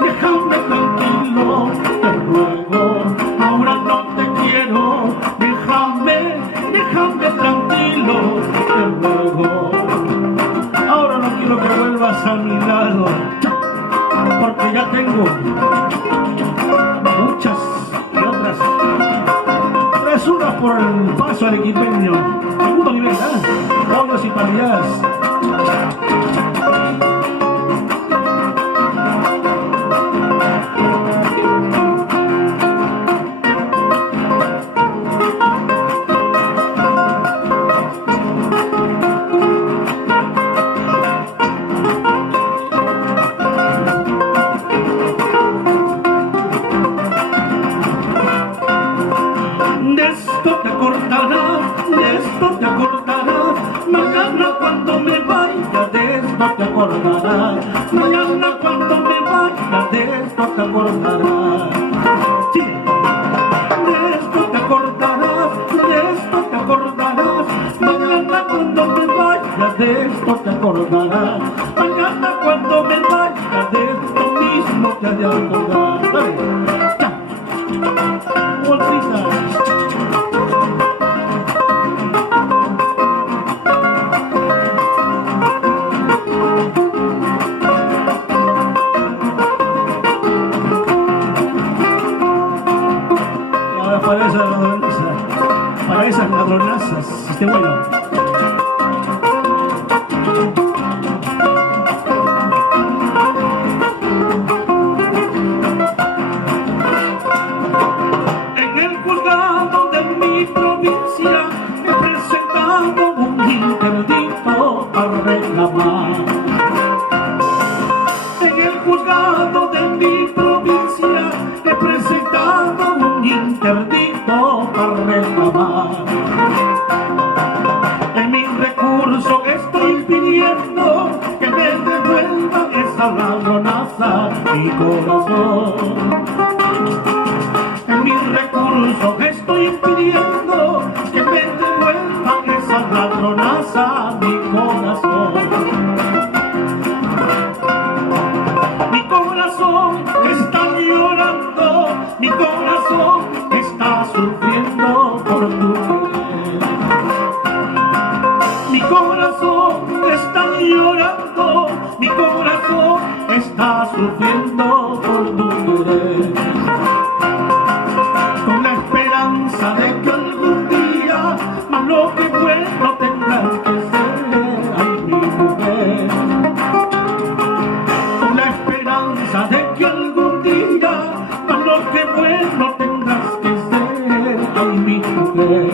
déjame tranquilo, te ruego, ahora no te quiero, déjame tranquilo, te ruego, ahora no quiero que vuelvas a mi lado, porque ya tengo muchas y otras presuras por el paso arequipeño, segundo nivel, odios y parias. De esto te acordarás, mañana cuando me vaya, de esto te acordarás, mañana cuando me vaya, de esto te acordarás. Sí. De esto te acordarás, mañana cuando me vaya, de esto te acordarás, mañana cuando me vaya, de esto mismo te has de acordar. Dale, ya. Bolsita. Para esas ladronazas, esté bueno. En el juzgado de mi provincia he presentado un interdicto para reclamar. En el juzgado de mi provincia he presentado un interdicto para reclamar. En mi recurso estoy pidiendo que me devuelvan esa ladronaza mi corazón. En mi recurso estoy pidiendo que me devuelvan esa ladronaza mi corazón. Mi corazón está llorando, mi corazón está sufriendo por tu querer. Mi corazón está llorando, mi corazón está sufriendo por tu querer. Con la esperanza de que algún día más lo que bueno tendrás que ser, ay mi mujer. Con la esperanza de que algún día más lo que bueno tendrás que ser, ay mi mujer.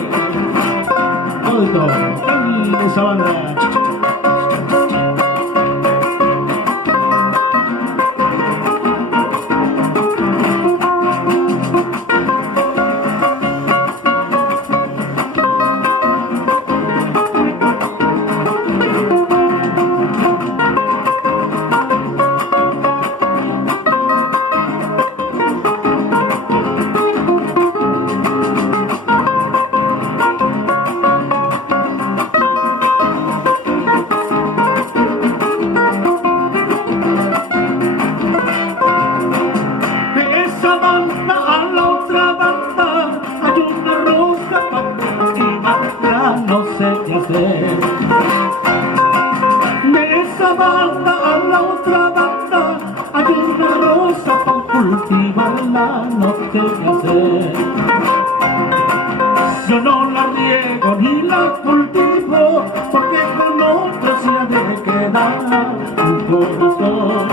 Todo esto, ay, de esa banda. De esa banda a la otra banda hay una rosa para cultivarla, no sé qué hacer. Yo no la riego ni la cultivo porque con otro se ha de quedar un corazón.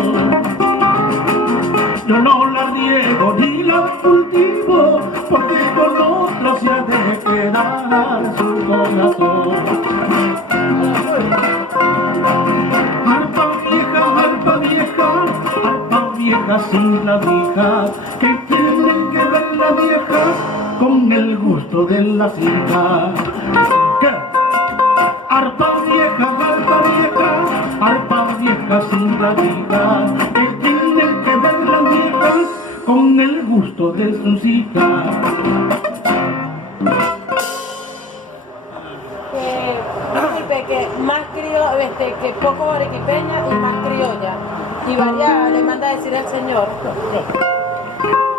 Yo no la riego ni la cultivo porque con otro se ha de quedar su corazón. Arpa vieja sin la vieja, que tienen que ver las viejas con el gusto de las hijas. ¿Qué? Arpa vieja sin la vieja, que tienen que ver las viejas con el gusto de sus hijas. Disculpe, que más que poco arequipeña y más criolla. Y María le manda a decir al Señor. No, no.